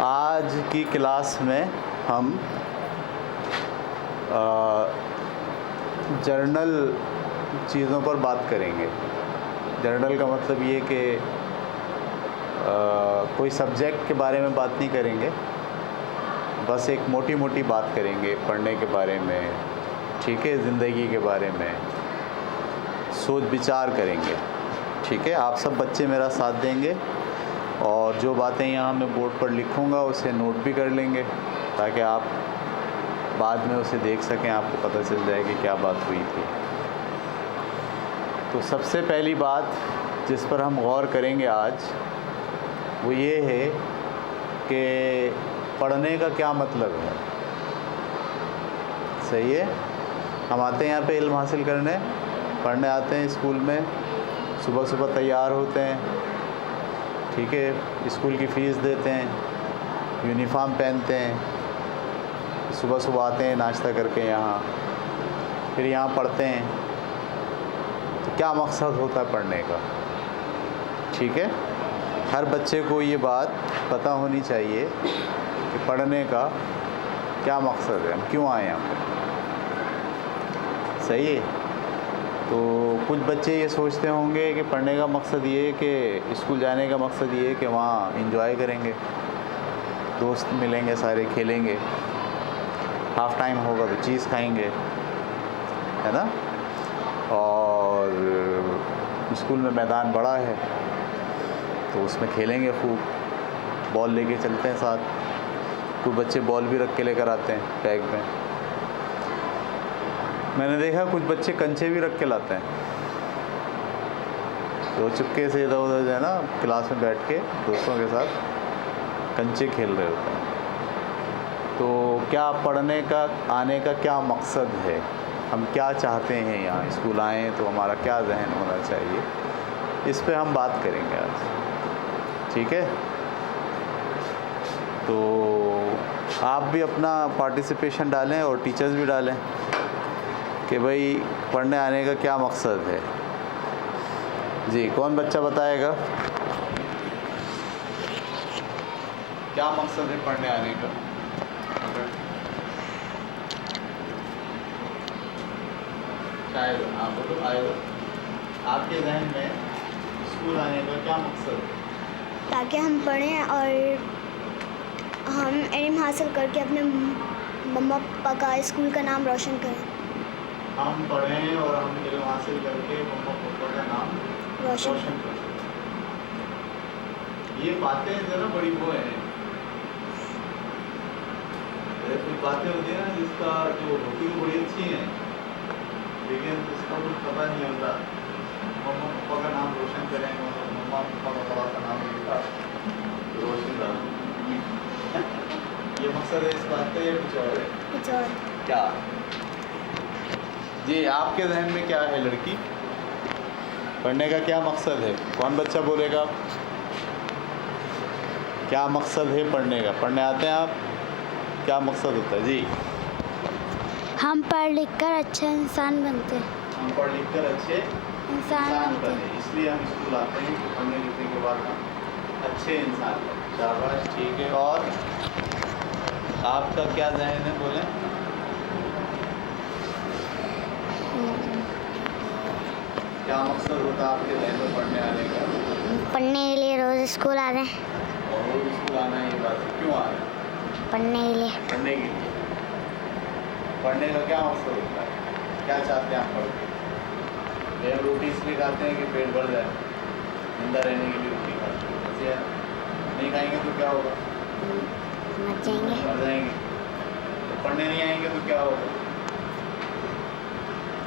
آج کی کلاس میں ہم جرنل چیزوں پر بات کریں گے. جرنل کا مطلب یہ کہ کوئی سبجیکٹ کے بارے میں بات نہیں کریں گے, بس ایک موٹی موٹی بات کریں گے پڑھنے کے بارے میں, ٹھیک ہے, زندگی کے بارے میں سوچ بچار کریں گے. ٹھیک ہے, آپ سب بچے میرا ساتھ دیں گے اور جو باتیں یہاں میں بورڈ پر لکھوں گا اسے نوٹ بھی کر لیں گے تاکہ آپ بعد میں اسے دیکھ سکیں, آپ کو پتہ چل جائے کہ کیا بات ہوئی تھی. تو سب سے پہلی بات جس پر ہم غور کریں گے آج وہ یہ ہے کہ پڑھنے کا کیا مطلب ہے. صحیح ہے, ہم آتے ہیں یہاں پہ علم حاصل کرنے, پڑھنے آتے ہیں اسکول میں, صبح صبح تیار ہوتے ہیں, ٹھیک ہے, اسکول کی فیس دیتے ہیں, یونیفارم پہنتے ہیں, صبح صبح آتے ہیں ناشتہ کر کے یہاں, پھر یہاں پڑھتے ہیں. تو کیا مقصد ہوتا ہے پڑھنے کا؟ ٹھیک ہے, ہر بچے کو یہ بات پتہ ہونی چاہیے کہ پڑھنے کا کیا مقصد ہے, ہم کیوں آئے ہیں یہاں پہ. صحیح ہے. تو کچھ بچے یہ سوچتے ہوں گے کہ پڑھنے کا مقصد یہ ہے کہ اسکول جانے کا مقصد یہ ہے کہ وہاں انجوائے کریں گے, دوست ملیں گے, سارے کھیلیں گے, ہاف ٹائم ہوگا تو چیز کھائیں گے, ہے نا, اور اسکول میں میدان بڑا ہے تو اس میں کھیلیں گے خوب, بال لے کے چلتے ہیں ساتھ. کوئی بچے بال بھی رکھ کے لے کر آتے ہیں بیگ میں. میں نے دیکھا کچھ بچے کنچے بھی رکھ کے لاتے ہیں, تو چپکے سے ادھر ادھر جو ہے نا کلاس میں بیٹھ کے دوستوں کے ساتھ کنچے کھیل رہے ہوتے ہیں. تو کیا پڑھنے کا آنے کا کیا مقصد ہے, ہم کیا چاہتے ہیں یہاں اسکول آئیں تو ہمارا کیا ذہن ہونا چاہیے, اس پہ ہم بات کریں گے آج. ٹھیک ہے, تو آپ بھی اپنا پارٹیسپیشن ڈالیں اور ٹیچرز بھی ڈالیں کہ بھئی پڑھنے آنے کا کیا مقصد ہے. جی, کون بچہ بتائے گا کیا مقصد ہے پڑھنے آنے کا؟ شاید آپ بولو, آئے ہو آپ کے ذہن میں اسکول آنے کا کیا مقصد ہے؟ تاکہ ہم پڑھیں اور ہم علم حاصل کر کے اپنے مما پاپا کا, اسکول کا نام روشن کریں. ہم پڑھیں اور ہم علم حاصل کر کے مما پاپا کا نام روشن کریں. یہ باتیں جو نا بڑی وہ ہیں, کچھ باتیں ہوتی ہیں نا جس کا جو ہوتی ہے بڑی اچھی ہیں لیکن اس کا کچھ پتہ نہیں ہوتا. مما پاپا کا نام روشن کریں, مما پاپا کا بڑا کا نام لکھا روشن دار. یہ مقصد ہے اس بات کا یا کچھ اور ہے؟ کچھ اور. کیا جی آپ کے ذہن میں کیا ہے لڑکی, پڑھنے کا کیا مقصد ہے؟ کون بچہ بولے گا کیا مقصد ہے پڑھنے کا؟ پڑھنے آتے ہیں آپ, کیا مقصد ہوتا ہے؟ جی, ہم پڑھ لکھ کر اچھا انسان بنتے ہیں. ہم پڑھ لکھ کر اچھے انسان بنیں, اس لیے ہم اسکول آتے ہیں کہ پڑھنے لکھنے کے بعد ہم اچھے انسان بنیں. شاباش, ٹھیک ہے. اور آپ کا کیا ذہن ہے, بولیں. کیا مقصد ہوتا ہے آپ کے ذہن میں پڑھنے آنے کا؟ پڑھنے کے لیے روز اسکول آ رہے ہیں. اور روز اسکول آنا ہے, یہ بات ہے, کیوں آ رہے ہیں؟ پڑھنے کے لیے. پڑھنے کے لیے. پڑھنے کا کیا مقصد ہوتا ہے, کیا چاہتے ہیں آپ پڑھ کے؟ یہ روٹی اس لیے کھاتے ہیں کہ پیٹ بھر جائے, زندہ رہنے کے لیے روٹی کھاتے ہیں, ایسے نہیں کھائیں گے تو کیا ہوگا؟ مر جائیں گے. مر جائیں گے. تو پڑھنے نہیں آئیں گے تو کیا ہوگا؟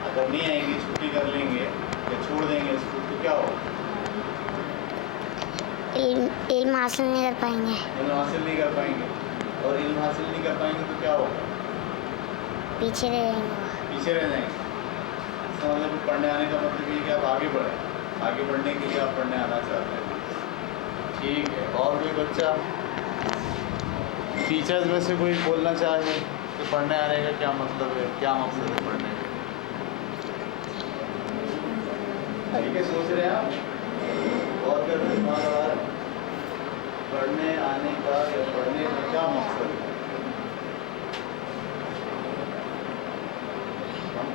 اگر نہیں آئیں گے, چھٹی کر لیں گے یا چھوڑ دیں گے اسکول تو کیا ہوگا؟ علم حاصل نہیں کر پائیں گے. علم حاصل نہیں کر پائیں گے, اور علم حاصل نہیں کر پائیں گے تو کیا ہوگا؟ پیچھے رہ جائیں گے. پیچھے رہ جائیں گے. اس کا مطلب پڑھنے آنے کا مطلب یہ کہ آپ آگے بڑھیں, آگے بڑھنے کے لیے آپ پڑھنے آنا چاہتے ہیں. ٹھیک ہے, اور کوئی بچہ ٹیچرز میں سے کوئی بولنا چاہے کہ پڑھنے آنے کا کیا مطلب ہے, کیا مقصد ہے پڑھنے کا؟ ٹھیک ہے, سوچ رہے ہیں آپ, اور کر رہے ہیں, پڑھنے آنے کا یا پڑھنے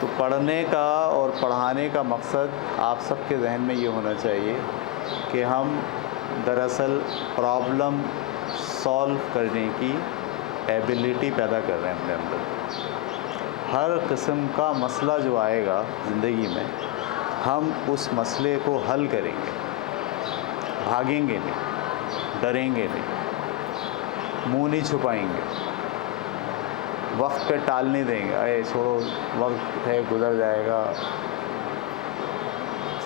تو پڑھنے کا اور پڑھانے کا مقصد آپ سب کے ذہن میں یہ ہونا چاہیے کہ ہم دراصل پرابلم سولو کرنے کی ایبلٹی پیدا کر رہے ہیں اپنے اندر. ہر قسم کا مسئلہ جو آئے گا زندگی میں ہم اس مسئلے کو حل کریں گے, بھاگیں گے نہیں, ڈریں گے نہیں, منہ نہیں چھپائیں گے, وقت پہ ٹال نہیں دیں گے, اے چھوڑو وقت ہے گزر جائے گا.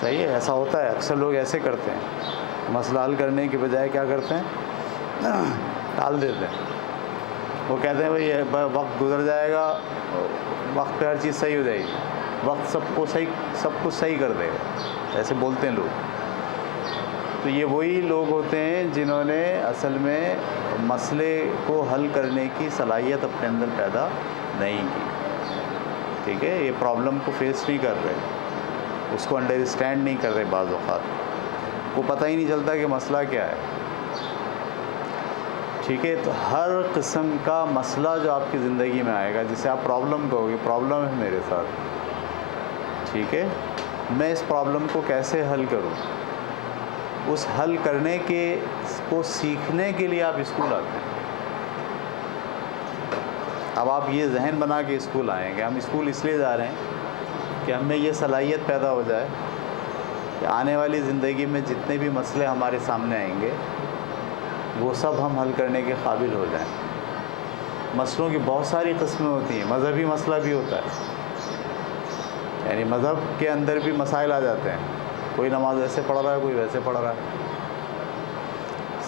صحیح ہے, ایسا ہوتا ہے, اکثر لوگ ایسے کرتے ہیں, مسئلہ حل کرنے کے بجائے کیا کرتے ہیں, ٹال دیتے ہیں. وہ کہتے ہیں بھائی وقت گزر جائے گا, وقت پہ ہر چیز صحیح ہو جائے گی, وقت سب کچھ صحیح کر دے گا, ایسے بولتے ہیں لوگ. تو یہ وہی لوگ ہوتے ہیں جنہوں نے اصل میں مسئلے کو حل کرنے کی صلاحیت اپنے اندر پیدا نہیں کی. ٹھیک ہے, یہ پرابلم کو فیس نہیں کر رہے, اس کو انڈرسٹینڈ نہیں کر رہے, بعض اوقات کو پتہ ہی نہیں چلتا کہ مسئلہ کیا ہے. ٹھیک ہے, تو ہر قسم کا مسئلہ جو آپ کی زندگی میں آئے گا, جسے آپ پرابلم کہو گے, پرابلم ہے میرے ساتھ, ٹھیک ہے, میں اس پرابلم کو کیسے حل کروں, اس حل کرنے کے کو سیکھنے کے لیے آپ اسکول آتے ہیں. اب آپ یہ ذہن بنا کے اسکول آئیں گے, ہم اسکول اس لیے جا رہے ہیں کہ ہمیں یہ صلاحیت پیدا ہو جائے کہ آنے والی زندگی میں جتنے بھی مسئلے ہمارے سامنے آئیں گے وہ سب ہم حل کرنے کے قابل ہو جائیں. مسئلوں کی بہت ساری قسمیں ہوتی ہیں, مذہبی مسئلہ بھی ہوتا ہے, یعنی مذہب کے اندر بھی مسائل آ جاتے ہیں. کوئی نماز ایسے پڑھ رہا ہے, کوئی ویسے پڑھ رہا ہے,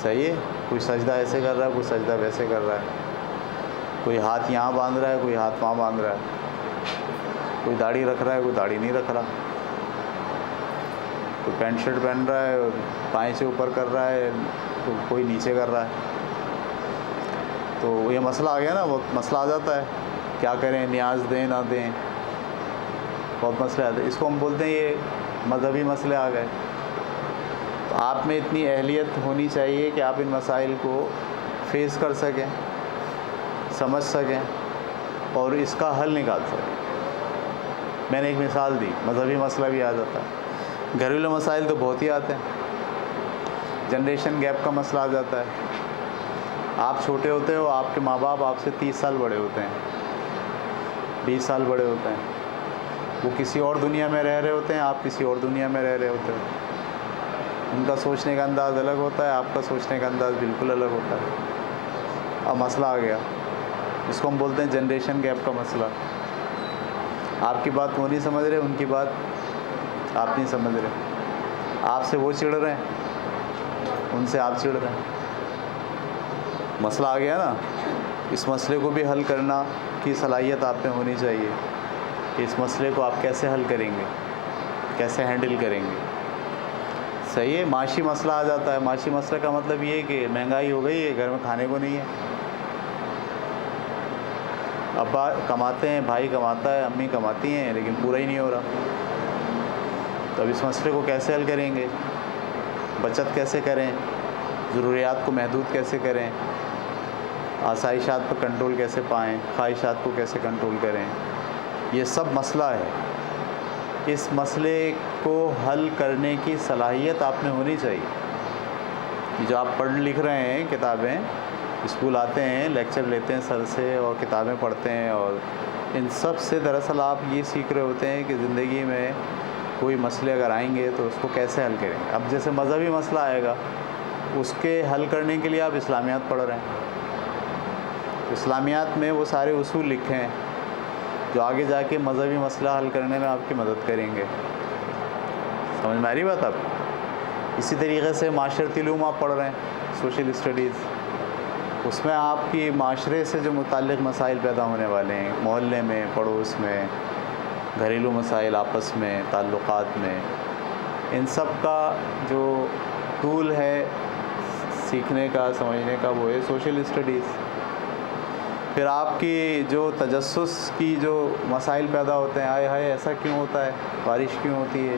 صحیح ہے, کوئی سجدہ ایسے کر رہا ہے, کوئی سجدہ ویسے کر رہا ہے, کوئی ہاتھ یہاں باندھ رہا ہے, کوئی ہاتھ وہاں باندھ رہا ہے, کوئی داڑھی رکھ رہا ہے, کوئی داڑھی نہیں رکھ رہا, کوئی پینٹ شرٹ پہن رہا ہے, پائیں سے اوپر کر رہا ہے, تو کوئی نیچے کر رہا ہے. تو یہ مسئلہ آ گیا نا, وہ مسئلہ آ جاتا ہے, کیا کریں, نیاز دیں نہ دیں, بہت مسئلے آتے ہیں. اس کو ہم بولتے ہیں یہ مذہبی مسئلے آ گئے. تو آپ میں اتنی اہلیت ہونی چاہیے کہ آپ ان مسائل کو فیس کر سکیں, سمجھ سکیں اور اس کا حل نکال سکیں. میں نے ایک مثال دی, مذہبی مسئلہ بھی آ جاتا ہے. گھریلو مسائل تو بہت ہی آتے ہیں. جنریشن گیپ کا مسئلہ آ جاتا ہے. آپ چھوٹے ہوتے ہو, آپ کے ماں باپ آپ سے 30 سال بڑے ہوتے ہیں, 20 سال بڑے ہوتے ہیں. وہ کسی اور دنیا میں رہ رہے ہوتے ہیں, آپ کسی اور دنیا میں رہ رہے ہوتے ہیں. ان کا سوچنے کا انداز الگ ہوتا ہے, آپ کا سوچنے کا انداز بالکل الگ ہوتا ہے. اب مسئلہ آ گیا, اس کو ہم بولتے ہیں جنریشن گیپ کا مسئلہ. آپ کی بات وہ نہیں سمجھ رہے, ان کی بات آپ نہیں سمجھ رہے. آپ سے وہ چڑھ رہے ہیں, ان سے آپ چڑھ رہے ہیں. مسئلہ آ گیا نا. اس مسئلے کو بھی حل کرنا کی صلاحیت آپ میں ہونی چاہیے کہ اس مسئلے کو آپ کیسے حل کریں گے, کیسے ہینڈل کریں گے. صحیح ہے. معاشی مسئلہ آ جاتا ہے. معاشی مسئلہ کا مطلب یہ ہے کہ مہنگائی ہو گئی ہے, گھر میں کھانے کو نہیں ہے. ابا کماتے ہیں, بھائی کماتا ہے, امی کماتی ہیں, لیکن پورا ہی نہیں ہو رہا. تو اب اس مسئلے کو کیسے حل کریں گے, بچت کیسے کریں, ضروریات کو محدود کیسے کریں, آسائشات پر کنٹرول کیسے پائیں, خواہشات کو کیسے کنٹرول کریں. یہ سب مسئلہ ہے. اس مسئلے کو حل کرنے کی صلاحیت آپ میں ہونی چاہیے. جو آپ پڑھ لکھ رہے ہیں کتابیں, اسکول آتے ہیں, لیکچر لیتے ہیں سر سے اور کتابیں پڑھتے ہیں, اور ان سب سے دراصل آپ یہ سیکھ رہے ہوتے ہیں کہ زندگی میں کوئی مسئلے اگر آئیں گے تو اس کو کیسے حل کریں گے. اب جیسے مذہبی مسئلہ آئے گا, اس کے حل کرنے کے لیے آپ اسلامیات پڑھ رہے ہیں. اسلامیات میں وہ سارے اصول لکھے ہیں جو آگے جا کے مذہبی مسئلہ حل کرنے میں آپ کی مدد کریں گے. سمجھ میں آ رہی بات آپ. اسی طریقے سے معاشرتی علوم آپ پڑھ رہے ہیں, سوشل اسٹڈیز, اس میں آپ کی معاشرے سے جو متعلق مسائل پیدا ہونے والے ہیں, محلے میں, پڑوس میں, گھریلو مسائل, آپس میں, تعلقات میں, ان سب کا جو ٹول ہے سیکھنے کا, سمجھنے کا, وہ ہے سوشل اسٹڈیز. پھر آپ کی جو تجسس کی جو مسائل پیدا ہوتے ہیں, آئے ہائے ایسا کیوں ہوتا ہے, بارش کیوں ہوتی ہے,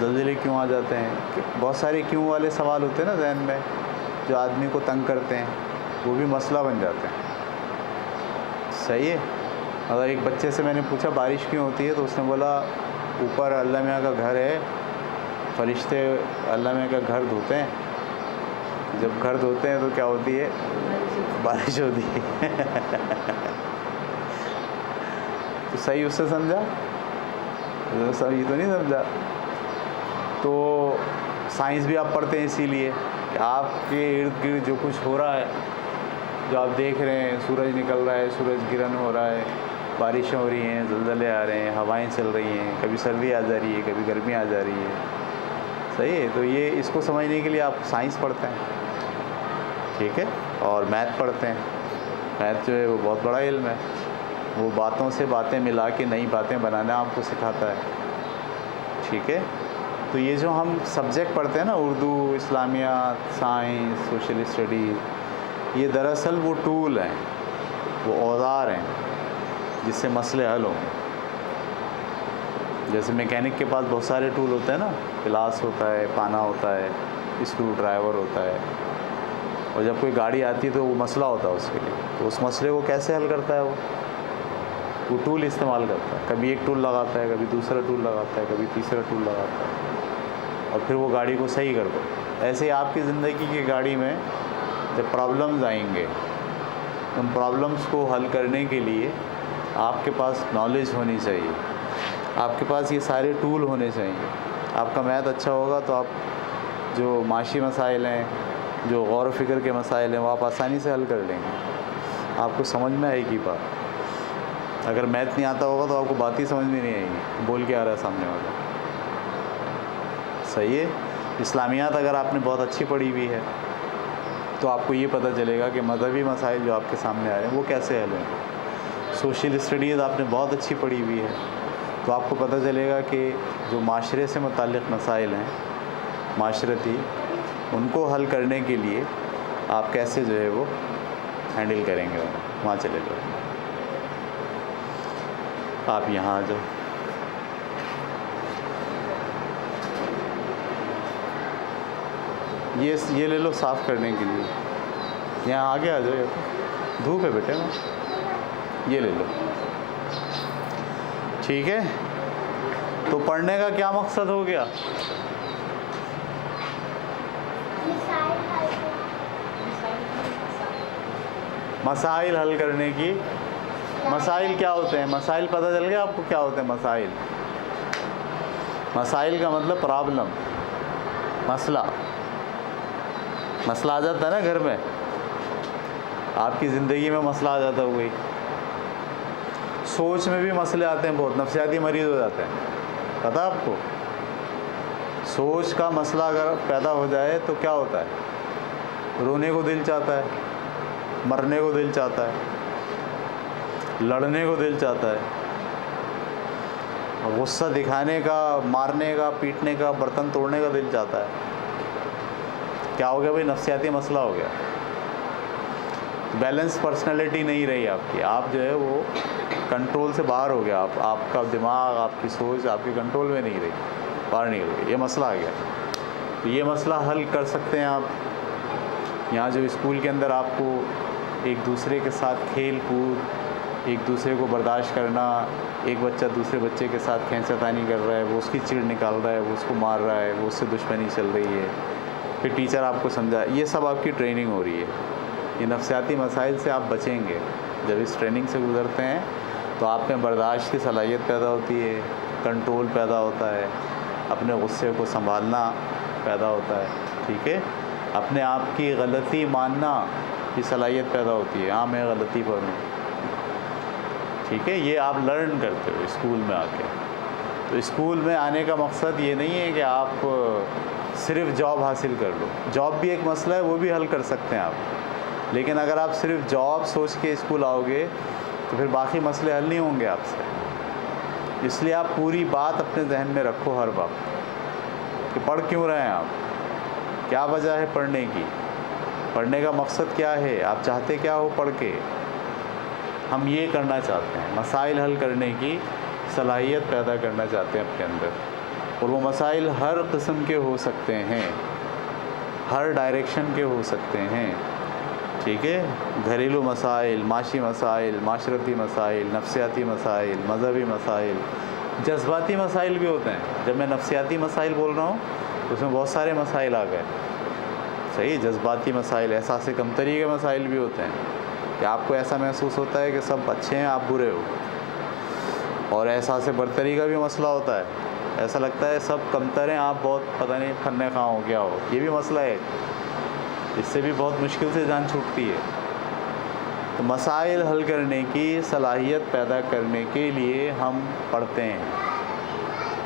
زلزلے کیوں آ جاتے ہیں, بہت سارے کیوں والے سوال ہوتے ہیں نا ذہن میں جو آدمی کو تنگ کرتے ہیں, وہ بھی مسئلہ بن جاتے ہیں. صحیح ہے. اگر ایک بچے سے میں نے پوچھا بارش کیوں ہوتی ہے تو اس نے بولا اوپر اللہ میاں کا گھر ہے, فرشتے اللہ میاں کا گھر دھوتے ہیں, جب گھر دھوتے ہیں تو کیا ہوتی ہے, بارش ہوتی ہے. تو صحیح اس سے سمجھا, صحیح تو نہیں سمجھا. تو سائنس بھی آپ پڑھتے ہیں اسی لیے کہ آپ کے ارد گرد جو کچھ ہو رہا ہے, جو آپ دیکھ رہے ہیں, سورج نکل رہا ہے, سورج گرہن ہو رہا ہے, بارشیں ہو رہی ہیں, زلزلے آ رہے ہیں, ہوائیں چل رہی ہیں, کبھی سردی آ جا رہی ہے, کبھی گرمی آ جا رہی ہے. صحیح ہے. تو یہ اس کو سمجھنے کے لیے آپ سائنس پڑھتے ہیں, ٹھیک ہے, اور میتھ پڑھتے ہیں. میتھ جو ہے وہ بہت بڑا علم ہے, وہ باتوں سے باتیں ملا کے نئی باتیں بنانا آپ کو سکھاتا ہے, ٹھیک ہے. تو یہ جو ہم سبجیکٹ پڑھتے ہیں نا, اردو, اسلامیات, سائنس, سوشل اسٹڈی, یہ دراصل وہ ٹول ہیں, وہ اوزار ہیں جس سے مسئلے حل ہوں. جیسے میکینک کے پاس بہت سارے ٹول ہوتے ہیں نا, پلاس ہوتا ہے, پانا ہوتا ہے, اسکرو ڈرائیور ہوتا ہے, اور جب کوئی گاڑی آتی ہے تو وہ مسئلہ ہوتا ہے اس کے لیے, تو اس مسئلے کو کیسے حل کرتا ہے وہ ٹول استعمال کرتا ہے. کبھی ایک ٹول لگاتا ہے, کبھی دوسرا ٹول لگاتا ہے, کبھی تیسرا ٹول لگاتا ہے, اور پھر وہ گاڑی کو صحیح کرتا ہے. ایسے ہی آپ کی زندگی کی گاڑی میں جب پرابلمز آئیں گے, ان پرابلمز کو حل کرنے کے لیے آپ کے پاس نالج ہونی چاہیے, آپ کے پاس یہ سارے ٹول ہونے چاہیے. آپ کا میتھ اچھا ہوگا تو آپ جو معاشی مسائل ہیں, جو غور و فکر کے مسائل ہیں, وہ آپ آسانی سے حل کر لیں گے. آپ کو سمجھ میں آئے گی بات. اگر میتھ نہیں آتا ہوگا تو آپ کو بات ہی سمجھ میں نہیں آئے گی, بول کے آ رہا ہے سامنے والا. صحیح ہے. اسلامیات اگر آپ نے بہت اچھی پڑھی ہوئی ہے تو آپ کو یہ پتہ چلے گا کہ مذہبی مسائل جو آپ کے سامنے آ رہے ہیں وہ کیسے حل ہیں. سوشل اسٹڈیز آپ نے بہت اچھی پڑھی ہوئی ہے تو آپ کو پتہ چلے گا کہ جو معاشرے سے متعلق مسائل ہیں معاشرتی, ان کو حل کرنے کے لیے آپ کیسے جو ہے وہ ہینڈل کریں گے. وہاں چلے جاؤ, آپ یہاں آ جاؤ. یہ لے لو صاف کرنے کے لیے, یہاں آگے آ جاؤ, دھوپ ہے بیٹے, وہاں یہ لے لو, ٹھیک ہے. تو پڑھنے کا کیا مقصد ہو گیا؟ مسائل حل کرنے کی. مسائل کیا ہوتے ہیں؟ مسائل پتہ چل گیا آپ کو کیا ہوتے ہیں مسائل؟ مسائل کا مطلب پرابلم, مسئلہ. مسئلہ آ جاتا ہے نا گھر میں, آپ کی زندگی میں مسئلہ آ جاتا ہے. وہی سوچ میں بھی مسئلے آتے ہیں, بہت نفسیاتی مریض ہو جاتے ہیں. پتہ آپ کو سوچ کا مسئلہ اگر پیدا ہو جائے تو کیا ہوتا ہے؟ رونے کو دل چاہتا ہے, مرنے کو دل چاہتا ہے, لڑنے کو دل چاہتا ہے, غصہ دکھانے کا, مارنے کا, پیٹنے کا, برتن توڑنے کا دل چاہتا ہے. کیا ہو گیا بھائی؟ نفسیاتی مسئلہ ہو گیا. بیلنس پرسنالٹی نہیں رہی آپ کی, آپ جو ہے وہ کنٹرول سے باہر ہو گیا. آپ کا دماغ, آپ کی سوچ آپ کے کنٹرول میں نہیں رہی, باہر نہیں ہو گئی. یہ مسئلہ آ گیا. تو یہ مسئلہ حل کر سکتے ہیں آپ. یہاں جو اسکول کے اندر آپ کو ایک دوسرے کے ساتھ کھیل کود, ایک دوسرے کو برداشت کرنا, ایک بچہ دوسرے بچے کے ساتھ کھینچا تانی کر رہا ہے, وہ اس کی چڑ نکال رہا ہے, وہ اس کو مار رہا ہے, وہ اس سے دشمنی چل رہی ہے, پھر ٹیچر آپ کو سمجھا, یہ سب آپ کی ٹریننگ ہو رہی ہے. یہ نفسیاتی مسائل سے آپ بچیں گے. جب اس ٹریننگ سے گزرتے ہیں تو آپ میں برداشت کی صلاحیت پیدا ہوتی ہے, کنٹرول پیدا ہوتا ہے, اپنے غصے کو سنبھالنا پیدا ہوتا ہے, ٹھیک ہے. اپنے آپ کی غلطی ماننا کی صلاحیت پیدا ہوتی ہے. ہاں میں غلطی پر ہوں, ٹھیک ہے. یہ آپ لرن کرتے ہو اسکول میں آ کے. تو اسکول میں آنے کا مقصد یہ نہیں ہے کہ آپ صرف جاب حاصل کر لو. جاب بھی ایک مسئلہ ہے, وہ بھی حل کر سکتے ہیں آپ. لیکن اگر آپ صرف جاب سوچ کے اسکول آؤ گے تو پھر باقی مسئلے حل نہیں ہوں گے آپ سے. اس لیے آپ پوری بات اپنے ذہن میں رکھو ہر وقت کہ پڑھ کیوں رہے ہیں آپ, کیا وجہ ہے پڑھنے کی, پڑھنے کا مقصد کیا ہے, آپ چاہتے کیا ہو پڑھ کے. ہم یہ کرنا چاہتے ہیں, مسائل حل کرنے کی صلاحیت پیدا کرنا چاہتے ہیں اپنے اندر. اور وہ مسائل ہر قسم کے ہو سکتے ہیں, ہر ڈائریکشن کے ہو سکتے ہیں, ٹھیک ہے، گھریلو مسائل، معاشی مسائل، معاشرتی مسائل، نفسیاتی مسائل، مذہبی مسائل، جذباتی مسائل بھی ہوتے ہیں. جب میں نفسیاتی مسائل بول رہا ہوں تو اس میں بہت سارے مسائل آ گئے. صحیح، جذباتی مسائل، احساس کمتری کے مسائل بھی ہوتے ہیں کہ آپ کو ایسا محسوس ہوتا ہے کہ سب اچھے ہیں، آپ برے ہو. اور احساس برتری کا بھی مسئلہ ہوتا ہے، ایسا لگتا ہے سب کمتر ہیں، آپ بہت پتہ نہیں کھنے خواہ ہو کیا ہو. یہ بھی مسئلہ ہے، اس سے بھی بہت مشکل سے جان چھوٹتی ہے. تو مسائل حل کرنے کی صلاحیت پیدا کرنے کے لیے ہم پڑھتے ہیں.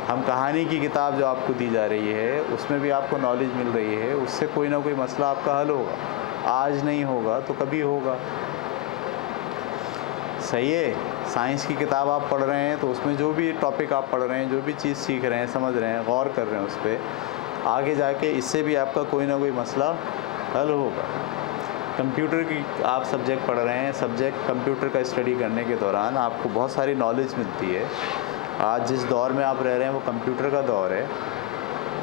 ہم کہانی کی کتاب جو آپ کو دی جا رہی ہے اس میں بھی آپ کو نالج مل رہی ہے، اس سے کوئی نہ کوئی مسئلہ آپ کا حل ہوگا. آج نہیں ہوگا تو کبھی ہوگا. صحیح ہے. سائنس کی کتاب آپ پڑھ رہے ہیں تو اس میں جو بھی ٹاپک آپ پڑھ رہے ہیں، جو بھی چیز سیکھ رہے ہیں، سمجھ رہے ہیں، غور کر رہے ہیں اس پہ، آگے جا کے اس سے بھی آپ کا کوئی نہ کوئی مسئلہ حل ہوگا. کمپیوٹر کی آپ سبجیکٹ پڑھ رہے ہیں، سبجیکٹ کمپیوٹر کا اسٹڈی کرنے کے دوران آپ کو بہت ساری نالج ملتی ہے. آج جس دور میں آپ رہ رہے ہیں وہ کمپیوٹر کا دور ہے.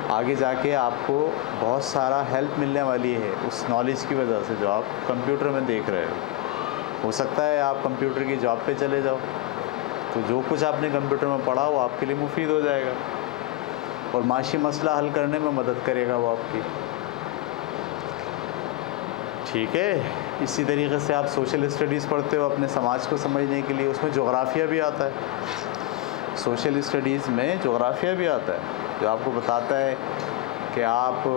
آگے جا کے آپ کو بہت سارا ہیلپ ملنے والی ہے اس نالج کی وجہ سے جو آپ کمپیوٹر میں دیکھ رہے ہو سکتا ہے آپ کمپیوٹر کی جاب پہ چلے جاؤ تو جو کچھ آپ نے کمپیوٹر میں پڑھا وہ آپ کے لیے مفید ہو جائے گا اور معاشی مسئلہ حل کرنے میں مدد کرے گا وہ آپ کی. ٹھیک ہے. اسی طریقے سے آپ سوشل اسٹڈیز پڑھتے ہو اپنے سماج کو سمجھنے کے لیے، اس میں جغرافیہ بھی آتا ہے. سوشل اسٹڈیز میں جغرافیہ بھی آتا ہے جو آپ کو بتاتا ہے کہ آپ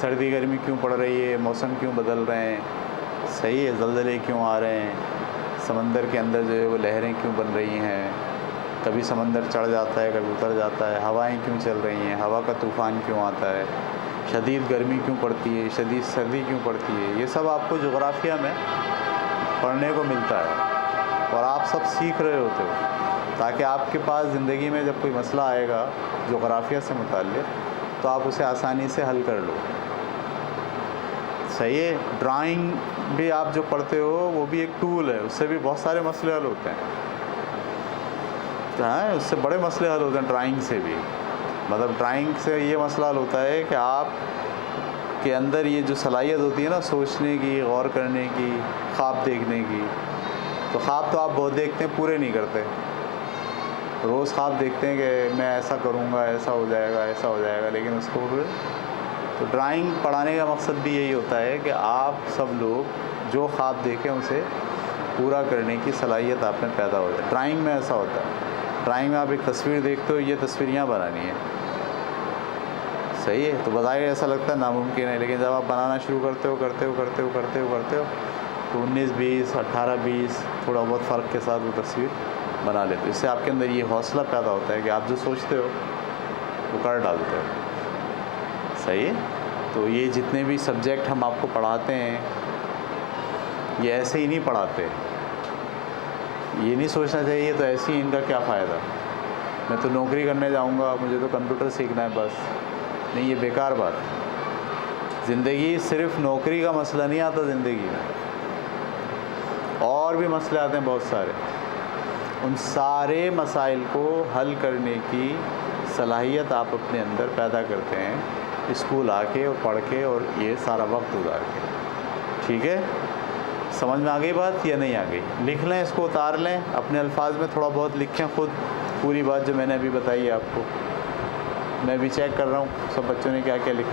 سردی گرمی کیوں پڑ رہی ہے، موسم کیوں بدل رہے ہیں. صحیح ہے. زلزلے کیوں آ رہے ہیں، سمندر کے اندر جو ہے وہ لہریں کیوں بن رہی ہیں، کبھی سمندر چڑھ جاتا ہے کبھی اتر جاتا ہے، ہوائیں کیوں چل رہی ہیں، ہوا کا طوفان کیوں آتا ہے، شدید گرمی کیوں پڑتی ہے، شدید سردی کیوں پڑتی ہے. یہ سب آپ کو جغرافیہ میں پڑھنے کو ملتا ہے اور آپ سب سیکھ رہے ہوتے ہو تاکہ آپ کے پاس زندگی میں جب کوئی مسئلہ آئے گا جغرافیہ سے متعلق تو آپ اسے آسانی سے حل کر لو. صحیح ہے. ڈرائنگ بھی آپ جو پڑھتے ہو وہ بھی ایک ٹول ہے، اس سے بھی بہت سارے مسئلے حل ہوتے ہیں. ہاں، اس سے بڑے مسئلے حل ہوتے ہیں ڈرائنگ سے بھی. مطلب ڈرائنگ سے یہ مسئلہ حل ہوتا ہے کہ آپ کے اندر یہ جو صلاحیت ہوتی ہے نا سوچنے کی، غور کرنے کی، خواب دیکھنے کی. تو خواب تو آپ بہت دیکھتے ہیں، پورے نہیں کرتے. روز خواب دیکھتے ہیں کہ میں ایسا کروں گا، ایسا ہو جائے گا، ایسا ہو جائے گا، لیکن اس کو پھر تو ڈرائنگ پڑھانے کا مقصد بھی یہی ہوتا ہے کہ آپ سب لوگ جو خواب دیکھیں اسے پورا کرنے کی صلاحیت آپ میں پیدا ہو جائے. ڈرائنگ میں ایسا ہوتا ہے. ڈرائنگ میں آپ ایک تصویر دیکھتے ہو، یہ تصویر یہاں بنانی ہے. صحیح ہے. تو بظاہر ایسا لگتا ہے ناممکن ہے، لیکن جب آپ بنانا شروع کرتے ہو تو 19-20 18-20 تھوڑا بہت فرق کے ساتھ وہ تصویر بنا لیتے ہو. اس سے آپ کے اندر یہ حوصلہ پیدا ہوتا ہے کہ آپ جو سوچتے ہو وہ کر ڈالتے ہو. صحیح ہے. تو یہ جتنے بھی سبجیکٹ ہم آپ کو پڑھاتے ہیں یہ ایسے ہی نہیں پڑھاتے. یہ نہیں سوچنا چاہیے تو ایسے ہی ان کا کیا فائدہ، میں تو نوکری کرنے جاؤں گا، مجھے تو کمپیوٹر سیکھنا ہے بس. نہیں، یہ بیکار بات ہے. زندگی صرف نوکری کا مسئلہ نہیں آتا، زندگی میں اور بھی مسئلے آتے ہیں بہت سارے. ان سارے مسائل کو حل کرنے کی صلاحیت آپ اپنے اندر پیدا کرتے ہیں اسکول آ کے اور پڑھ کے اور یہ سارا وقت گزار کے. ٹھیک ہے. سمجھ میں آ گئی بات یا نہیں آ گئی؟ لکھ لیں، اس کو اتار لیں، اپنے الفاظ میں تھوڑا بہت لکھیں خود پوری بات جو میں نے ابھی بتائی ہے آپ کو. میں بھی چیک کر رہا ہوں سب بچوں نے کیا کیا لکھا.